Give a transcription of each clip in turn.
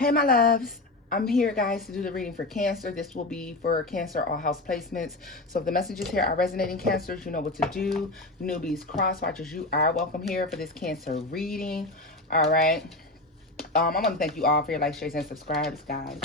Hey, my loves. I'm here, guys, to do the reading for Cancer. This will be for Cancer all house placements. So if the messages here are resonating Cancers, you know what to do. Newbies, cross watchers, you are welcome here for this Cancer reading. All right. I want to thank you all for your likes, shares, and subscribes, guys.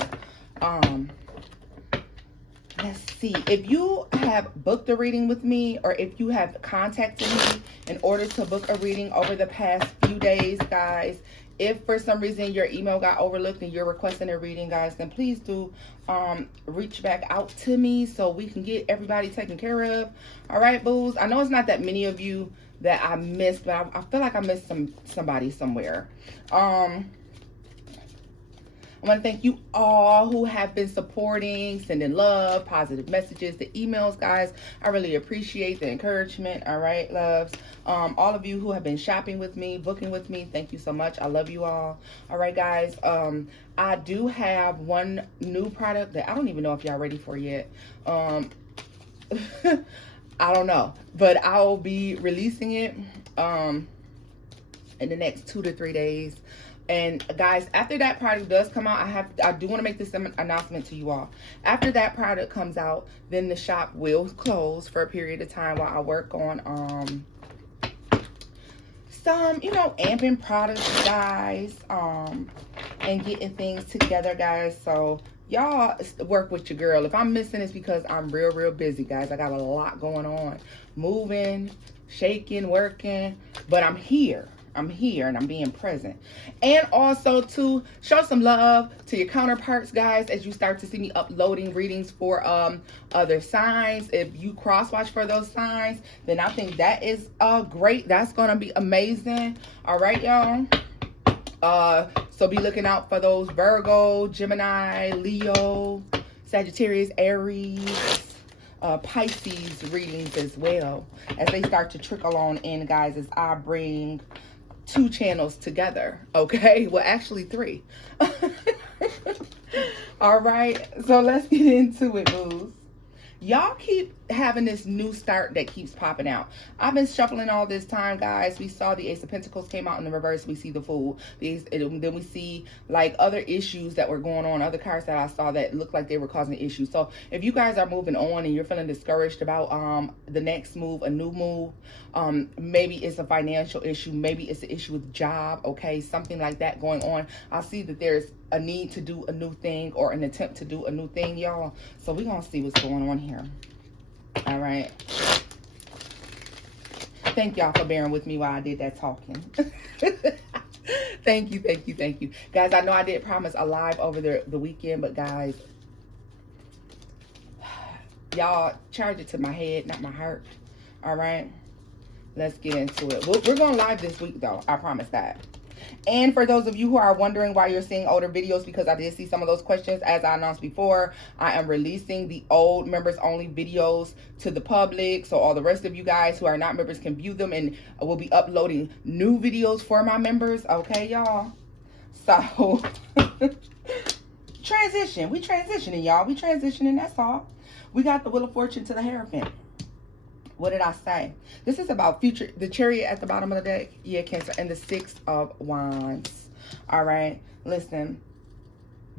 Let's see. If you have booked a reading with me, or if you have contacted me in order to book a reading over the past few days, guys, if for some reason your email got overlooked and you're requesting a reading, guys, then please do reach back out to me so we can get everybody taken care of. All right, booze. I know it's not that many of you that I missed, but I feel like I missed somebody somewhere. I want to thank you all who have been supporting, sending love, positive messages, the emails, guys. I really appreciate the encouragement. All right, loves. All of you who have been shopping with me, booking with me, thank you so much. I love you all. All right, guys. I do have one new product that I don't even know if y'all ready for yet. I don't know, but I'll be releasing it in the next 2 to 3 days. And guys, after that product does come out, I do want to make this announcement to you all. After that product comes out, then the shop will close for a period of time while I work on some, amping products, guys, and getting things together, guys. So y'all work with your girl. If I'm missing, it's because I'm real busy, guys. I got a lot going on, moving, shaking, working, but I'm here and I'm being present. And also to show some love to your counterparts, guys, as you start to see me uploading readings for other signs. If you cross watch for those signs, then I think that is great. That's gonna be amazing. All right, y'all. So be looking out for those Virgo, Gemini, Leo, Sagittarius, Aries, Pisces readings as well, as they start to trickle on in, guys, as I bring 2 channels together. Okay, well, actually 3. All right, so let's get into it, booze. Y'all keep having this new start that keeps popping out. I've been shuffling all this time, guys. We saw the Ace of Pentacles came out in the reverse. We see the Fool. Then we see like other issues that were going on, other cards that I saw that looked like they were causing issues. So if you guys are moving on and you're feeling discouraged about the next move, a new move, maybe it's a financial issue, maybe it's an issue with job, okay, something like that going on. I see that there's a need to do a new thing or an attempt to do a new thing, y'all. So we're gonna see what's going on here. All right. Thank y'all for bearing with me while I did that talking. Thank you. Guys, I know I did promise a live over the weekend, but guys, y'all charge it to my head, not my heart. All right. Let's get into it. We're going live this week, though. I promise that. And for those of you who are wondering why you're seeing older videos, because I did see some of those questions, as I announced before, I am releasing the old members only videos to the public. So all the rest of you guys who are not members can view them, and we'll be uploading new videos for my members. Okay, y'all? So transition. We transitioning, y'all. We transitioning, that's all. We got the Wheel of Fortune to the Hierophant. What did I say? This is about future, the Chariot at the bottom of the deck. Yeah, Cancer. And the 6 of Wands. All right. Listen,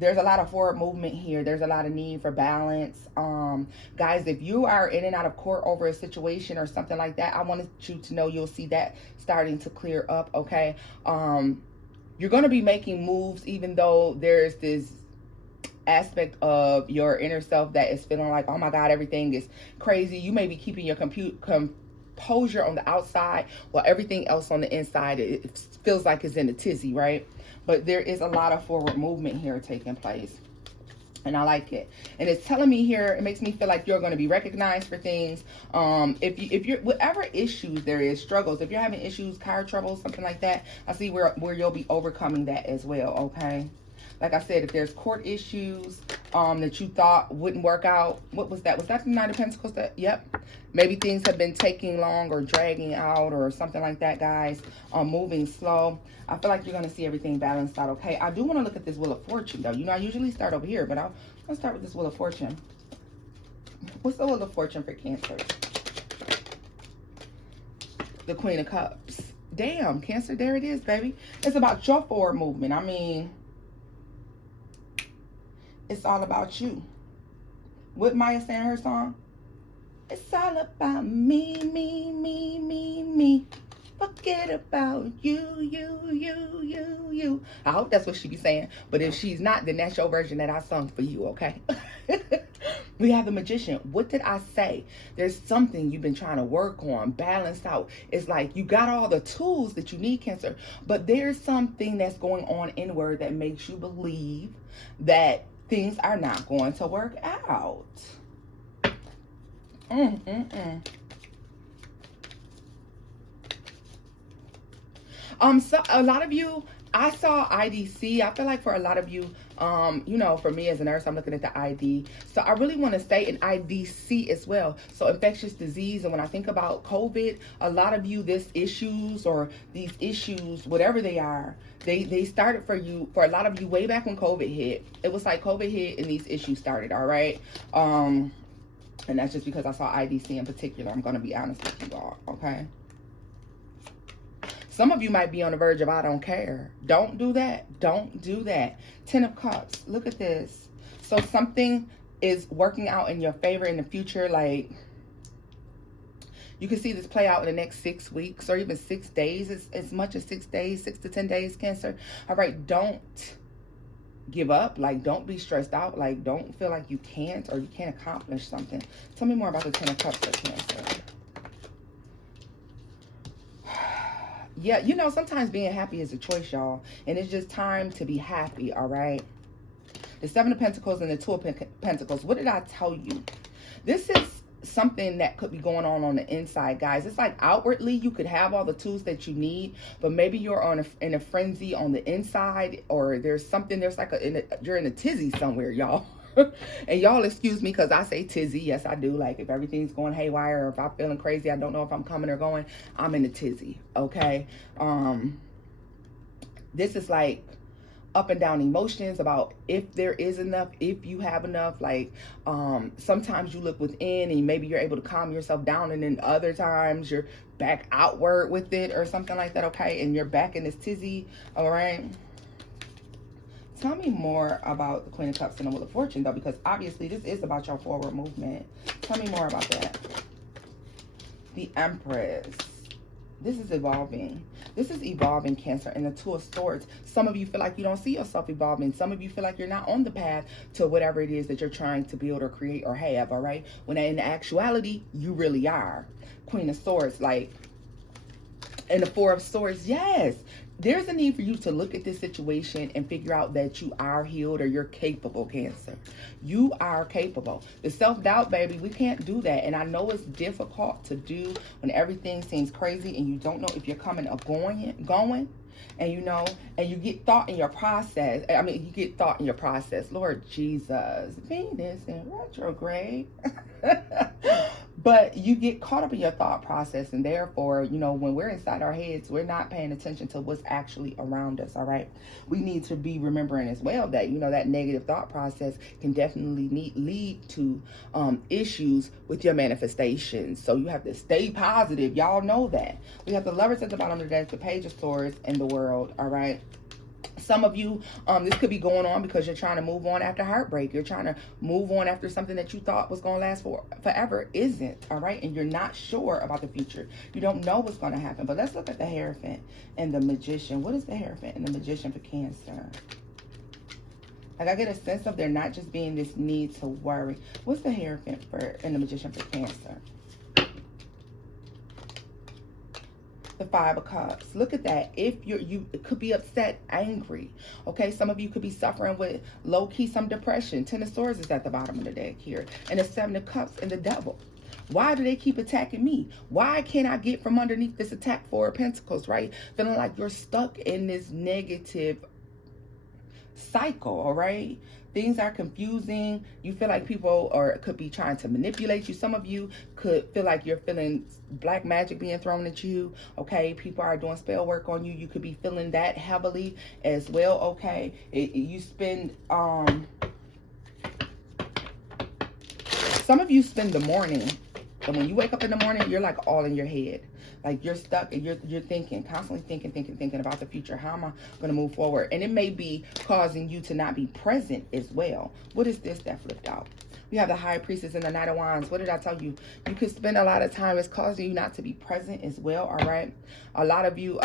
there's a lot of forward movement here. There's a lot of need for balance. Guys, if you are in and out of court over a situation or something like that, I wanted you to know you'll see that starting to clear up, okay? You're going to be making moves even though there's this aspect of your inner self that is feeling like, oh my God, everything is crazy. You may be keeping your composure on the outside while everything else on the inside, it feels like it's in a tizzy, right? But there is a lot of forward movement here taking place, and I like it. And it's telling me here, it makes me feel like you're going to be recognized for things. If you're whatever issues there is, struggles, if you're having issues, car trouble, something like that, I see where you'll be overcoming that as well. Okay. Like I said, if there's court issues that you thought wouldn't work out, what was that? Was that the Knight of Pentacles? Yep. Maybe things have been taking long or dragging out or something like that, guys. Moving slow. I feel like you're going to see everything balanced out, okay? I do want to look at this Wheel of Fortune, though. You know, I usually start over here, but I'm going to start with this Wheel of Fortune. What's the Wheel of Fortune for Cancer? The Queen of Cups. Damn, Cancer, there it is, baby. It's about your forward movement. I mean, It's all about you. What Maya saying her song? It's all about me, me, me, me, me. Forget about you. I hope that's what she be saying. But if she's not, then that's your version that I sung for you, okay? We have the Magician. What did I say? There's something you've been trying to work on, balance out. It's like you got all the tools that you need, Cancer, but there's something that's going on inward that makes you believe that things are not going to work out. So a lot of you, I saw IDC. I feel like for a lot of you, you know, for me as a nurse, I'm looking at the ID. So I really want to stay in IDC as well. So infectious disease. And when I think about COVID, a lot of you, this issues or these issues, whatever they are, they started for you, for a lot of you way back when COVID hit. It was like COVID hit and these issues started, all right? And that's just because I saw IDC in particular. I'm going to be honest with you all, okay? Some of you might be on the verge of I don't care. Don't do that. Don't do that. 10 of Cups. Look at this. So something is working out in your favor in the future. Like, you can see this play out in the next 6 weeks or even 6 days. It's as much as 6 days, 6 to 10 days, Cancer. All right, don't give up. Like, don't be stressed out. Like, don't feel like you can't or you can't accomplish something. Tell me more about the 10 of Cups for Cancer. Yeah, you know, sometimes being happy is a choice, y'all. And it's just time to be happy, all right? The 7 of Pentacles and the 2 of Pentacles. What did I tell you? This is something that could be going on the inside, guys. It's like outwardly you could have all the tools that you need, but maybe you're in a frenzy on the inside, or there's something, there's like you're in a tizzy somewhere, y'all. And y'all excuse me because I say tizzy. Yes, I do. Like, if everything's going haywire or if I'm feeling crazy, I don't know if I'm coming or going, I'm in a tizzy, okay? This is like up and down emotions about if there is enough, if you have enough. Like, sometimes you look within and maybe you're able to calm yourself down, and then other times you're back outward with it or something like that, okay? And you're back in this tizzy, all right? Tell me more about the Queen of Cups and the Wheel of Fortune, though, because obviously this is about your forward movement. Tell me more about that. The Empress. This is evolving. This is evolving, Cancer, and the 2 of Swords. Some of you feel like you don't see yourself evolving. Some of you feel like you're not on the path to whatever it is that you're trying to build or create or have, all right? When in actuality, you really are. Queen of Swords, like, and the 4 of Swords, yes. There's a need for you to look at this situation and figure out that you are healed or you're capable, Cancer. You are capable. The self-doubt, baby, we can't do that. And I know it's difficult to do when everything seems crazy and you don't know if you're coming or going. And you know, and you get thought in your process. I mean, you get thought in your process. Lord Jesus, Venus in retrograde. But you get caught up in your thought process, and therefore, you know, when we're inside our heads, we're not paying attention to what's actually around us, all right? We need to be remembering as well that, you know, that negative thought process can definitely lead to issues with your manifestations. So you have to stay positive. Y'all know that. We have the Lovers at the bottom of the deck, the Page of Swords, and the World, all right? Some of you, this could be going on because you're trying to move on after heartbreak. You're trying to move on after something that you thought was going to last forever isn't, all right? And you're not sure about the future. You don't know what's going to happen. But let's look at the Hierophant and the Magician. What is the Hierophant and the Magician for Cancer? Like, I get a sense of there not just being this need to worry. What's the Hierophant and the Magician for Cancer? The 5 of Cups. Look at that. If you could be upset, angry. Okay, some of you could be suffering with low-key some depression. 10 of Swords is at the bottom of the deck here. And the 7 of Cups and the Devil. Why do they keep attacking me? Why can't I get from underneath this attack? 4 of Pentacles, right? Feeling like you're stuck in this negative cycle, all right? Things are confusing. You feel like people could be trying to manipulate you. Some of you could feel like you're feeling black magic being thrown at you, okay? People are doing spell work on you. You could be feeling that heavily as well, okay? You spend, some of you spend the morning, and when you wake up in the morning, you're like all in your head. Like you're stuck and you're thinking, constantly thinking about the future. How am I going to move forward? And it may be causing you to not be present as well. What is this that flipped out? We have the High Priestess and the Knight of Wands. What did I tell you? You could spend a lot of time. It's causing you not to be present as well, all right? A lot of you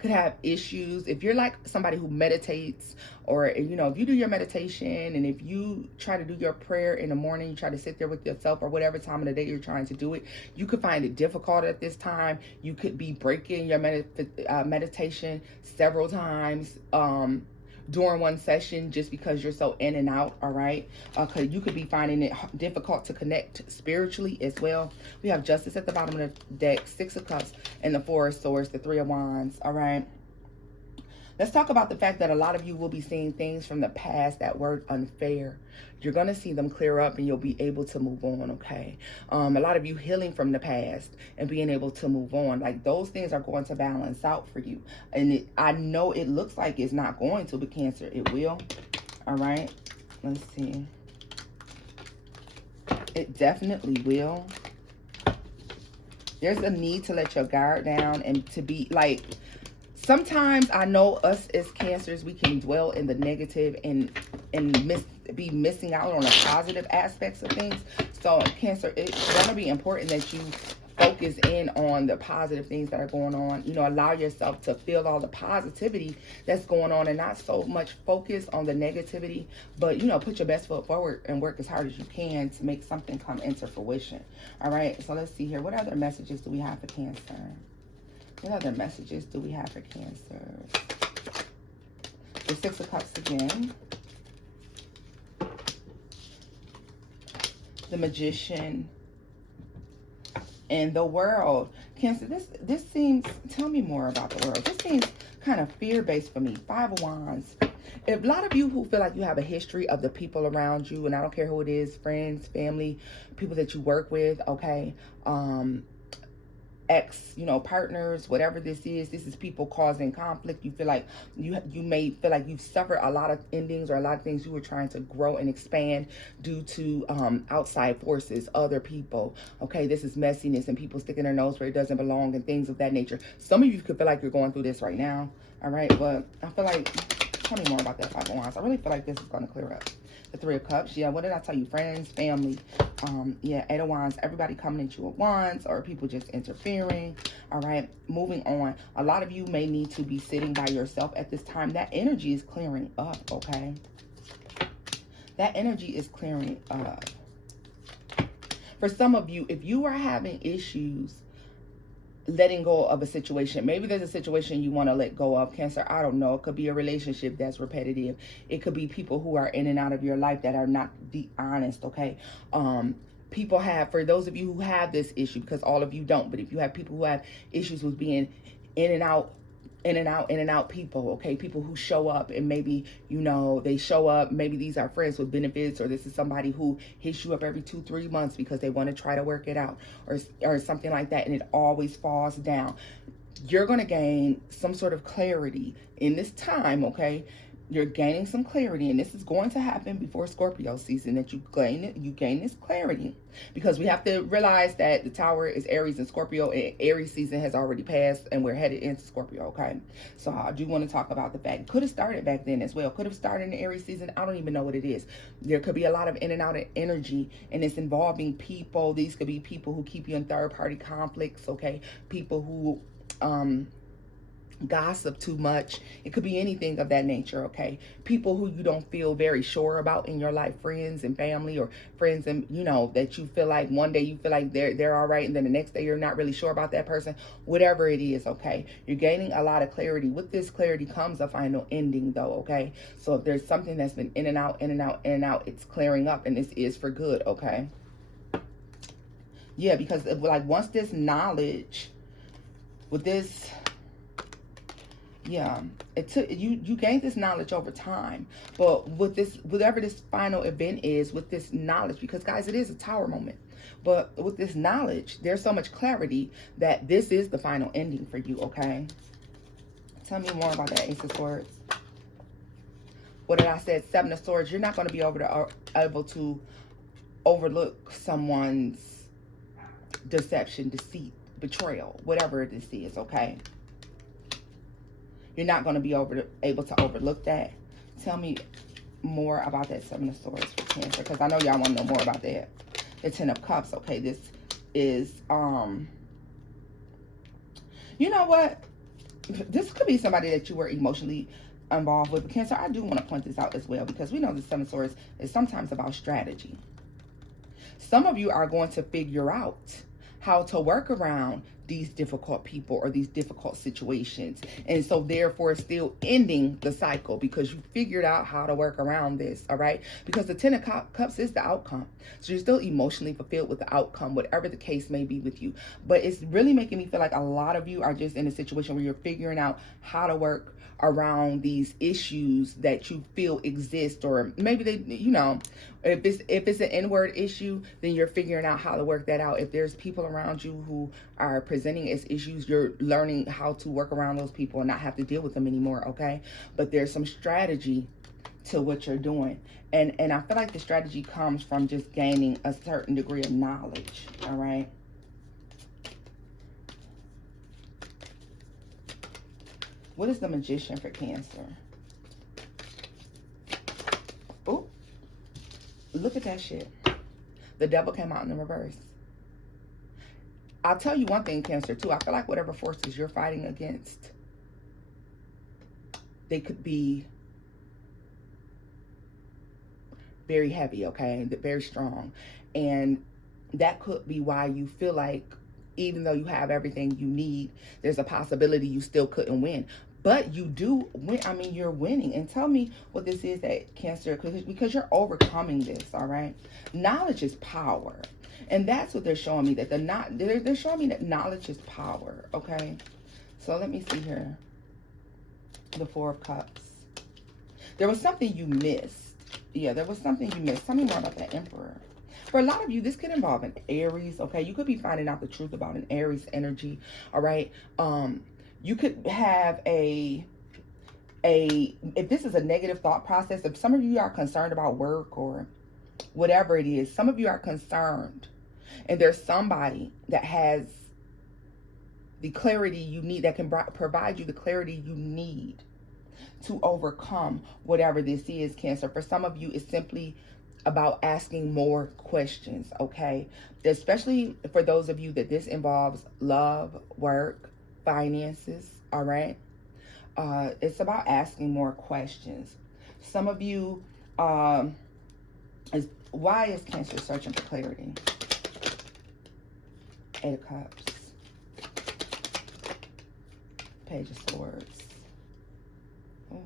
could have issues. If you're like somebody who meditates, or, you know, if you do your meditation and if you try to do your prayer in the morning, you try to sit there with yourself or whatever time of the day you're trying to do it, you could find it difficult at this time. You could be breaking your meditation several times during one session just because you're so in and out, all right? You could be finding it difficult to connect spiritually as well. We have Justice at the bottom of the deck, Six of Cups, and the Four of Swords, the Three of Wands, all right? Let's talk about the fact that a lot of you will be seeing things from the past that were unfair. You're going to see them clear up and you'll be able to move on, okay? A lot of you healing from the past and being able to move on. Like those things are going to balance out for you. And I know it looks like it's not going to, but Cancer, it will. All right? Let's see. It definitely will. There's a need to let your guard down and to be like... Sometimes I know us as Cancers, we can dwell in the negative and be missing out on the positive aspects of things. So Cancer, it's going to be important that you focus in on the positive things that are going on. You know, allow yourself to feel all the positivity that's going on and not so much focus on the negativity. But, you know, put your best foot forward and work as hard as you can to make something come into fruition. All right, so let's see here. What other messages do we have for Cancer? What other messages do we have for Cancer? The Six of Cups again. The Magician. And the World. Cancer, this seems... Tell me more about the World. This seems kind of fear-based for me. Five of Wands. If a lot of you who feel like you have a history of the people around you, and I don't care who it is, friends, family, people that you work with, okay, ex, you know, partners, whatever this is people causing conflict. You feel like you may feel like you've suffered a lot of endings or a lot of things you were trying to grow and expand due to outside forces, other people. Okay, this is messiness and people sticking their nose where it doesn't belong and things of that nature. Some of you could feel like you're going through this right now. All right, but I feel like, tell me more about that Five of Wands. I really feel like this is going to clear up. The Three of Cups, yeah, what did I tell you? Friends, family, yeah, Eight of Wands, everybody coming at you at once, or people just interfering. All right, moving on. A lot of you may need to be sitting by yourself at this time. That energy is clearing up, okay? That energy is clearing up. For some of you, if you are having issues letting go of a situation, maybe there's a situation you want to let go of, Cancer, I don't know. It could be a relationship that's repetitive. It could be people who are in and out of your life that are not honest, okay? People have, for those of you who have this issue, because all of you don't, but if you have people who have issues with being in and out people, okay? People who show up and maybe, you know, they show up, maybe these are friends with benefits, or this is somebody who hits you up every 2-3 months because they want to try to work it out, or something like that, and it always falls down. You're going to gain some sort of clarity in this time, okay? You're gaining some clarity, and this is going to happen before Scorpio season, that you gain this clarity, because we have to realize that the Tower is Aries and Scorpio, and Aries season has already passed and we're headed into Scorpio, okay? So I do want to talk about the fact, could have started back then as well, could have started in the Aries season. I don't even know what it is. There could be a lot of in and out of energy, and it's involving people. These could be people who keep you in third-party conflicts, okay? People who gossip too much. It could be anything of that nature, okay? People who you don't feel very sure about in your life, friends and family, or friends and, you know, that you feel like one day you feel like they're all right, and then the next day you're not really sure about that person. Whatever it is, okay? You're gaining a lot of clarity. With this clarity comes a final ending, though, okay? So if there's something that's been in and out, it's clearing up, and this is for good, okay? Yeah, because like once this knowledge, with this... Yeah, it took you gained this knowledge over time, but with this, whatever this final event is, with this knowledge, because guys, it is a Tower moment, but with this knowledge, there's so much clarity that this is the final ending for you, okay? Tell me more about that Ace of Swords. What did I say? Seven of Swords. You're not going to be able to overlook someone's deception, deceit, betrayal, whatever this is, okay? You're not going to be able to overlook that. Tell me more about that Seven of Swords for Cancer, because I know y'all want to know more about that. The Ten of Cups, okay, this is, you know what? This could be somebody that you were emotionally involved with. But Cancer, I do want to point this out as well, because we know the Seven of Swords is sometimes about strategy. Some of you are going to figure out how to work around these difficult people or these difficult situations. And so therefore still ending the cycle because you figured out how to work around this, all right? Because the Ten of Cups is the outcome. So you're still emotionally fulfilled with the outcome, whatever the case may be with you. But it's really making me feel like a lot of you are just in a situation where you're figuring out how to work around these issues that you feel exist, or maybe they, you know, if it's an inward issue, then you're figuring out how to work that out. If there's people around you who are presenting as issues, you're learning how to work around those people and not have to deal with them anymore, okay? But there's some strategy to what you're doing. And I feel like the strategy comes from just gaining a certain degree of knowledge, all right? What is the Magician for Cancer? Oh, look at that shit. The Devil came out in the reverse. I'll tell you one thing, Cancer, too. I feel like whatever forces you're fighting against, they could be very heavy, okay? Very strong. And that could be why you feel like even though you have everything you need, there's a possibility you still couldn't win. But you do win. I mean, you're winning. And tell me what this is, that Cancer, because you're overcoming this, all right? Knowledge is power. And that's what they're showing me, that they're showing me that knowledge is power, okay? So let me see here. The Four of Cups. There was something you missed. Yeah, there was something you missed. Tell me more about the Emperor. For a lot of you, this could involve an Aries, okay? You could be finding out the truth about an Aries energy, all right? You could have if this is a negative thought process, if some of you are concerned about work or whatever it is, some of you are concerned, and there's somebody that has the clarity you need, that can provide you the clarity you need to overcome whatever this is, Cancer. For some of you, it's simply about asking more questions, okay? Especially for those of you that this involves love, work, finances, all right? It's about asking more questions. Some of you, why is Cancer searching for clarity? Eight of Cups. Page of Swords. Oh.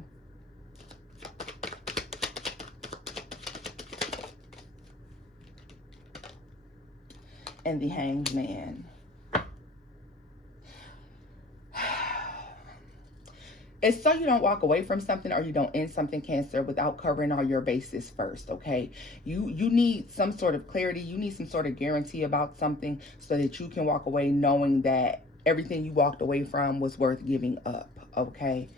And the Hanged Man. It's so you don't walk away from something, or you don't end something, Cancer, without covering all your bases first, okay? You need some sort of clarity. You need some sort of guarantee about something so that you can walk away knowing that everything you walked away from was worth giving up, okay?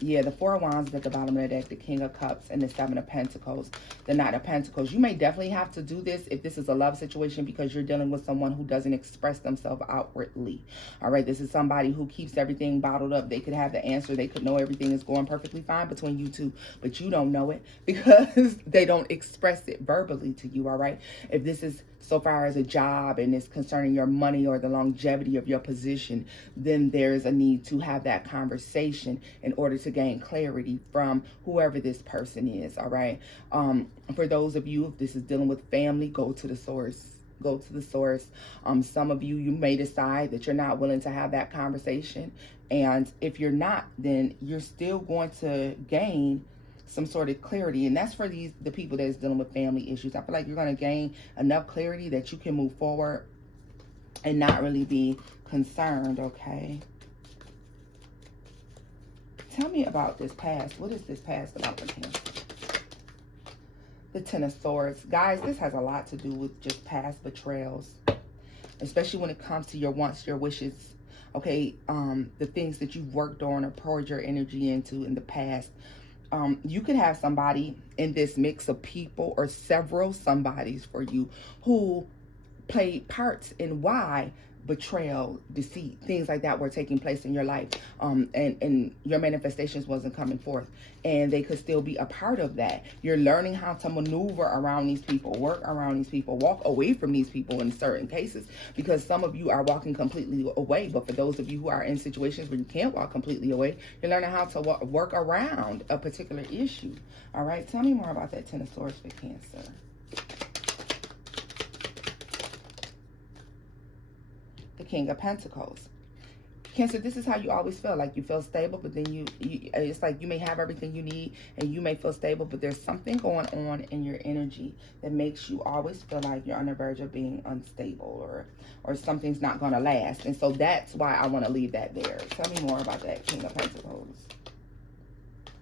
Yeah, the Four of Wands is at the bottom of the deck, the King of Cups, and the Seven of Pentacles, the Knight of Pentacles. You may definitely have to do this if this is a love situation, because you're dealing with someone who doesn't express themselves outwardly. All right, this is somebody who keeps everything bottled up. They could have the answer. They could know everything is going perfectly fine between you two, but you don't know it because they don't express it verbally to you, all right? If this is so far as a job and it's concerning your money or the longevity of your position, then there's a need to have that conversation in order to gain clarity from whoever this person is, all right? For those of you, if this is dealing with family, go to the source. Go to the source. Some of you, you may decide that you're not willing to have that conversation. And if you're not, then you're still going to gain some sort of clarity. And that's for the people that's dealing with family issues. I feel like you're going to gain enough clarity that you can move forward and not really be concerned, okay? Tell me about this past. What is this past about for Cancer? The Ten of Swords. Guys, this has a lot to do with just past betrayals, especially when it comes to your wants, your wishes, okay? The things that you've worked on or poured your energy into in the past. You could have somebody in this mix of people, or several somebodies for you, who played parts in why betrayal, deceit, things like that were taking place in your life, and your manifestations wasn't coming forth, and they could still be a part of that. You're learning how to maneuver around these people, work around these people, walk away from these people in certain cases, because some of you are walking completely away. But for those of you who are in situations where you can't walk completely away, you're learning how to work around a particular issue. All right, tell me more about that Ten of Swords for Cancer. The King of Pentacles. Cancer, this is how you always feel. Like, you feel stable, but then you it's like you may have everything you need and you may feel stable, but there's something going on in your energy that makes you always feel like you're on the verge of being unstable, or something's not going to last. And so that's why I want to leave that there. Tell me more about that King of Pentacles.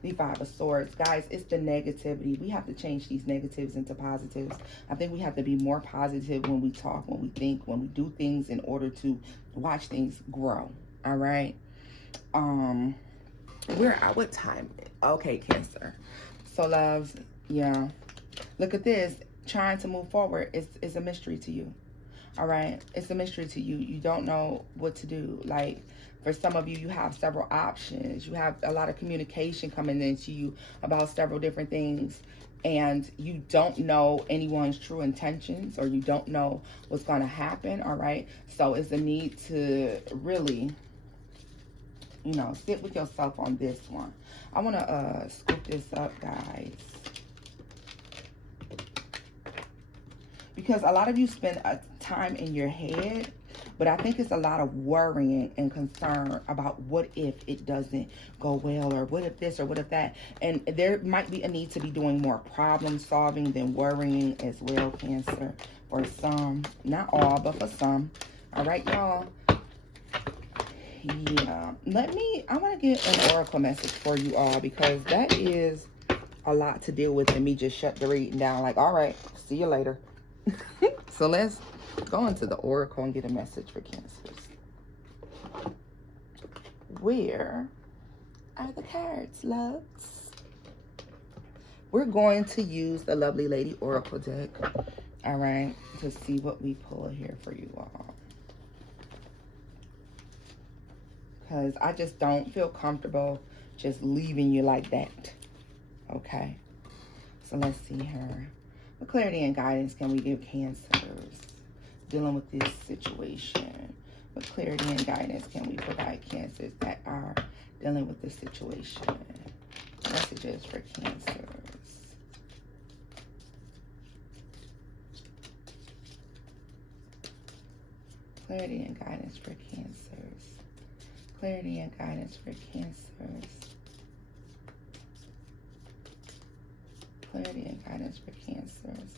The Five of Swords. Guys, it's the negativity. We have to change these negatives into positives. I think we have to be more positive when we talk, when we think, when we do things, in order to watch things grow. All right. We're at what time? Okay, Cancer. So, loves, yeah. Look at this. Trying to move forward is a mystery to you. All right. It's a mystery to you. You don't know what to do. Like, for some of you, you have several options. You have a lot of communication coming into you about several different things, and you don't know anyone's true intentions, or you don't know what's going to happen. All right. So it's a need to really, you know, sit with yourself on this one. I want to scoop this up, guys, because a lot of you spend a time in your head, but I think it's a lot of worrying and concern about what if it doesn't go well, or what if this, or what if that. And there might be a need to be doing more problem solving than worrying as well, Cancer, for some. Not all, but for some. All right, y'all. Yeah. I want to get an oracle message for you all, because that is a lot to deal with, and me just shut the reading down like, all right, see you later. So let's go into the oracle and get a message for Cancers. Where are the cards, loves? We're going to use the Lovely Lady Oracle deck, all right, to see what we pull here for you all. Because I just don't feel comfortable just leaving you like that, okay? So let's see here. What clarity and guidance can we give Cancers dealing with this situation? What clarity and guidance can we provide Cancers that are dealing with this situation? Messages for Cancers. Clarity and guidance for Cancers. Clarity and guidance for Cancers. Clarity and guidance for Cancers.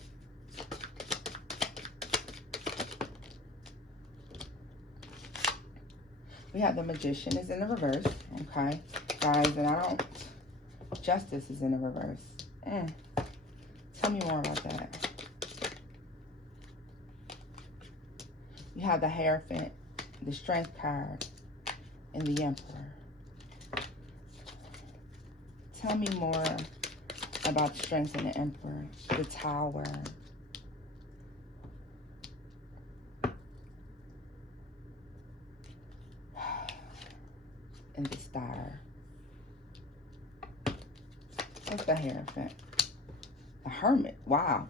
We have the Magician is in the reverse, okay, guys, and I don't. Justice is in the reverse. Tell me more about that. We have the Hierophant, the Strength card, and the Emperor. Tell me more about the Strength and the Emperor, the Tower, and the Star. What's the Hierophant? The Hermit. Wow.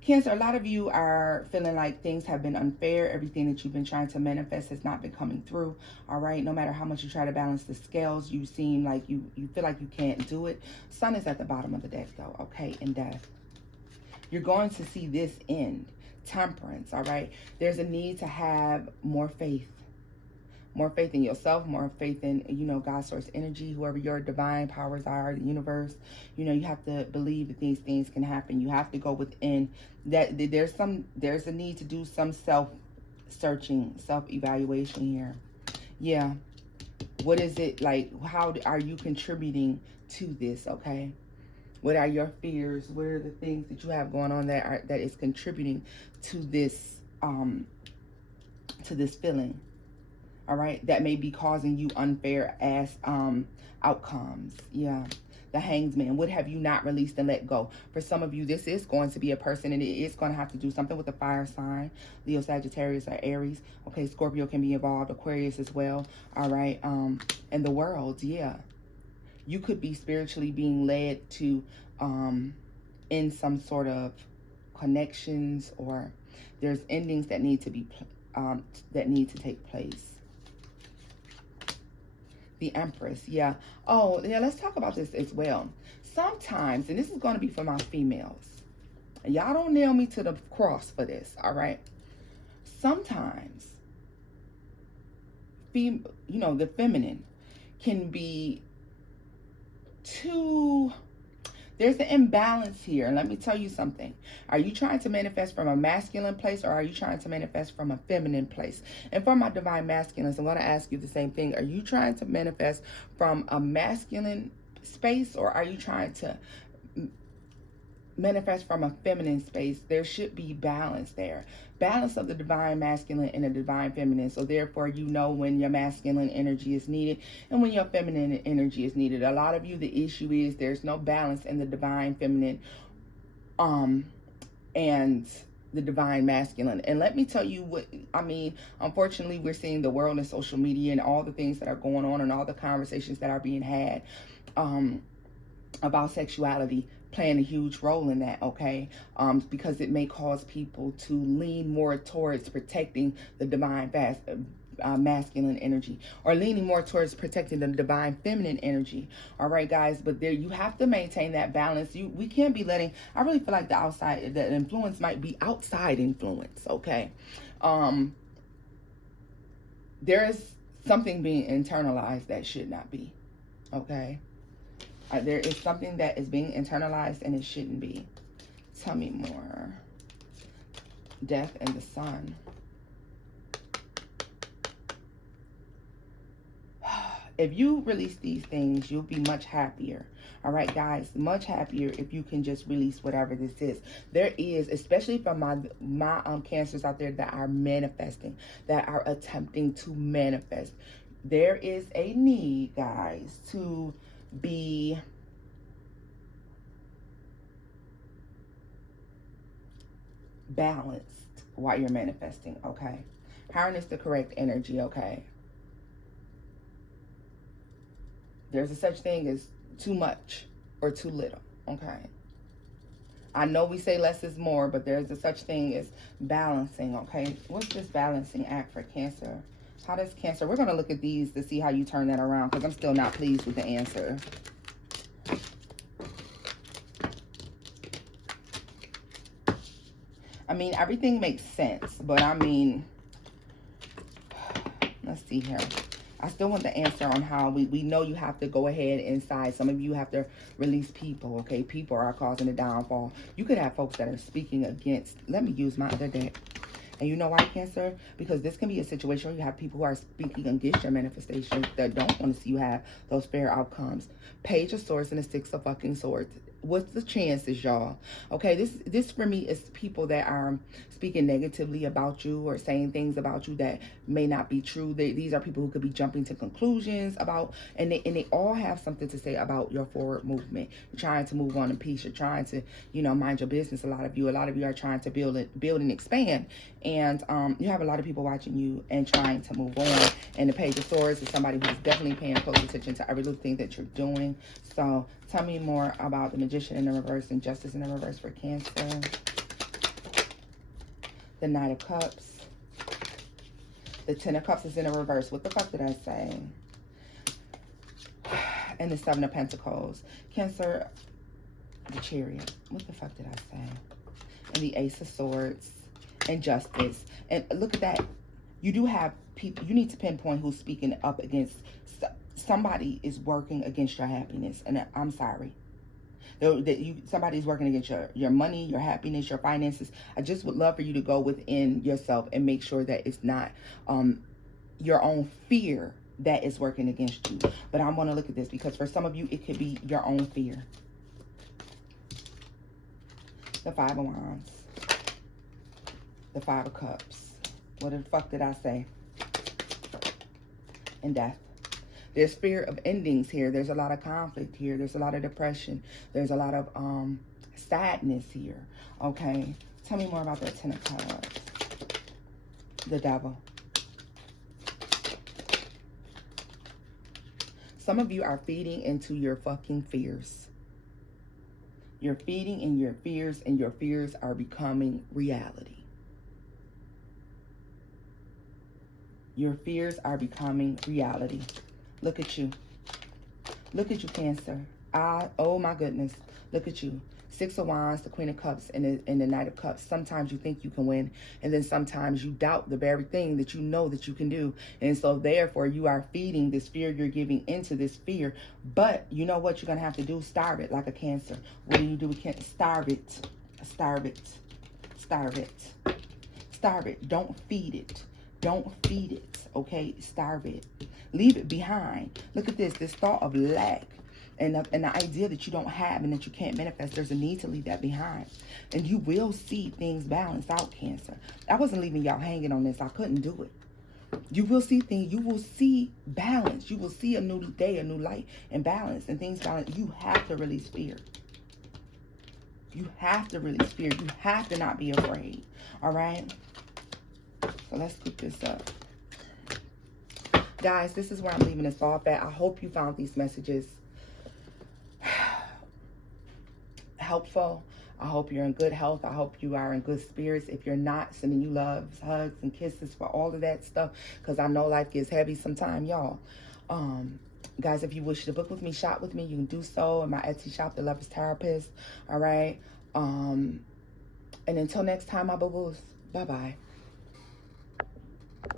Cancer, a lot of you are feeling like things have been unfair. Everything that you've been trying to manifest has not been coming through. All right. No matter how much you try to balance the scales, you seem like you feel like you can't do it. Sun is at the bottom of the deck, though. Okay. In Death. You're going to see this end. Temperance. All right. There's a need to have more faith. More faith in yourself, more faith in, you know, God's source energy, whoever your divine powers are, the universe. You know, you have to believe that these things can happen. You have to go within. That there's a need to do some self-searching, self-evaluation here. Yeah. What is it like? How are you contributing to this? Okay. What are your fears? What are the things that you have going on that is contributing to this feeling? all right, that may be causing you unfair ass outcomes. Yeah. The Hanged Man. What have you not released and let go? For some of you, this is going to be a person, and it is going to have to do something with the fire sign. Leo, Sagittarius, or Aries. Okay, Scorpio can be involved. Aquarius as well. All right. And the world, yeah. You could be spiritually being led to in some sort of connections, or there's endings that need to be take place. The Empress, yeah. Oh, yeah, let's talk about this as well. Sometimes, and this is going to be for my females, y'all don't nail me to the cross for this, all right? Sometimes, you know, the feminine can be too... There's an imbalance here. And let me tell you something. Are you trying to manifest from a masculine place, or are you trying to manifest from a feminine place? And for my divine masculines, I'm going to ask you the same thing. Are you trying to manifest from a masculine space, or are you trying to manifest from a feminine space? There should be balance there. Balance of the divine masculine and the divine feminine. So therefore, you know when your masculine energy is needed and when your feminine energy is needed. A lot of you, the issue is there's no balance in the divine feminine and the divine masculine. And let me tell you what I mean. Unfortunately, we're seeing the world and social media and all the things that are going on and all the conversations that are being had about sexuality playing a huge role in that, okay? Because it may cause people to lean more towards protecting the divine masculine energy, or leaning more towards protecting the divine feminine energy. All right, guys, but there you have to maintain that balance. We can't be letting... I really feel like the influence might be outside influence, okay? There is something being internalized that should not be, okay? There is something that is being internalized and it shouldn't be. Tell me more. Death and the Sun. If you release these things, you'll be much happier. All right, guys, much happier if you can just release whatever this is. There is, especially for my Cancers out there that are manifesting, that are attempting to manifest. There is a need, guys, to be balanced while you're manifesting, okay? Harness the correct energy, okay? There's a such thing as too much or too little, okay? I know we say less is more, but there's a such thing as balancing, okay? What's this balancing act for Cancer? How does Cancer... We're going to look at these to see how you turn that around, because I'm still not pleased with the answer. I mean, everything makes sense, but I mean, let's see here. I still want the answer on how we know you have to go ahead inside. Some of you have to release people, okay? People are causing the downfall. You could have folks that are speaking against... Let me use my other deck. And you know why, Cancer? Because this can be a situation where you have people who are speaking against your manifestations that don't want to see you have those fair outcomes. Page of Swords and the Six of fucking Swords. What's the chances, y'all? Okay, this for me is people that are speaking negatively about you or saying things about you that may not be true. These are people who could be jumping to conclusions about, and they all have something to say about your forward movement. You're trying to move on in peace. You're trying to, you know, mind your business. A lot of you are trying to build and expand. And you have a lot of people watching you and trying to move on. And the Page of Swords is somebody who's definitely paying close attention to every little thing that you're doing. So tell me more about the Magician in the reverse and Justice in the reverse for Cancer. The Knight of Cups. The Ten of Cups is in the reverse. What the fuck did I say? And the Seven of Pentacles. Cancer, the Chariot. What the fuck did I say? And the Ace of Swords. And Justice. And look at that. You do have people, you need to pinpoint who's speaking up against... Somebody is working against your happiness, and I'm sorry. Somebody's working against your money, your happiness, your finances. I just would love for you to go within yourself and make sure that it's not your own fear that is working against you. But I want to look at this because for some of you, it could be your own fear. The Five of Wands. The Five of Cups. What the fuck did I say? and death. There's fear of endings here. There's a lot of conflict here. There's a lot of depression. There's a lot of sadness here. Okay. Tell me more about that Ten of Cups. The Devil. Some of you are feeding into your fucking fears. You're feeding in your fears, and your fears are becoming reality. Your fears are becoming reality. Look at you. Look at you, Cancer. Oh my goodness. Look at you. Six of Wands, the Queen of Cups, and the Knight of Cups. Sometimes you think you can win, and then sometimes you doubt the very thing that you know that you can do. And so therefore you are feeding this fear. You're giving into this fear. But you know what you're going to have to do? Starve it like a Cancer. What do you do with Cancer? Starve it. Starve it. Starve it. Starve it. Don't feed it. Don't feed it. Okay? Starve it. Leave it behind. Look at this. This thought of lack. And the idea that you don't have and that you can't manifest, there's a need to leave that behind. And you will see things balance out, Cancer. I wasn't leaving y'all hanging on this. I couldn't do it. You will see things. You will see balance. You will see a new day, a new light, and balance, and things balance. You have to release fear. You have to release fear. You have to not be afraid. All right? So let's scoop this up. Guys, this is where I'm leaving this off at. I hope you found these messages helpful. I hope you're in good health. I hope you are in good spirits. If you're not, sending you loves, hugs, and kisses for all of that stuff, because I know life gets heavy sometimes, y'all. Guys, if you wish to book with me, shop with me, you can do so in my Etsy shop, The Lover's Therapist. All right. And until next time, my boo-boos, bye-bye.